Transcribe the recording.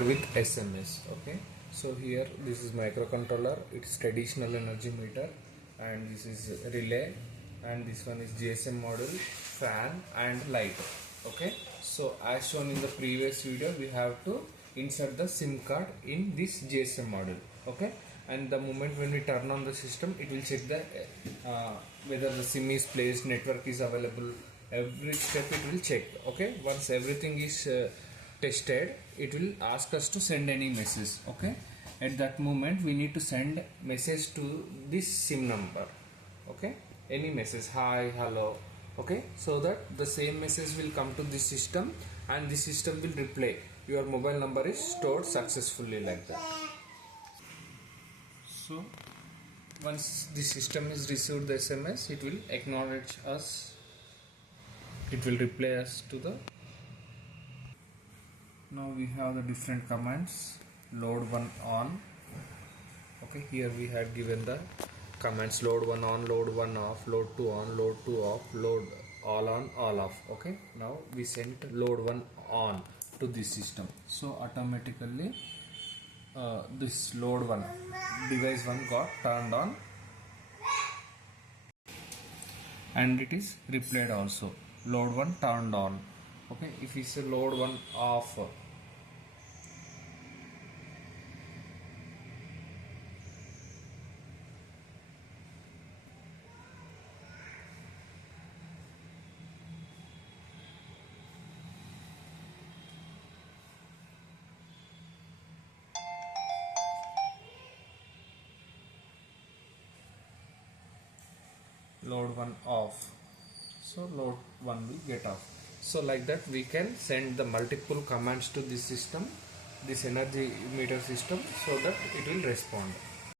with SMS. Okay, so here this is microcontroller, it's traditional energy meter, and this is relay, and this one is GSM module, fan and light. Okay, so as shown in the previous video, we have to insert the SIM card in this GSM module. Okay, and the moment when we turn on the system, it will check the whether the SIM is placed, network is available, every step it will check. Okay, once everything is tested, it will ask us to send any message. Okay, at that moment we need to send message to this SIM number. Okay, any message, hi, hello. Okay, so that the same message will come to this system, and this system will reply your mobile number is stored successfully, like that. So once the system is received the SMS, it will acknowledge us, it will reply us to the. Now we have the different commands. Load one on. Okay, here we have given the commands: load one on, load one off, load two on, load two off, load all on, all off. Okay, now we sent load one on to this system, so automatically this load one, device one got turned on, and it is replied also, load one turned on. Okay, if we say load one off, load one off, so load one will get off. So like that we can send the multiple commands to this system, this energy meter system, so that it will respond.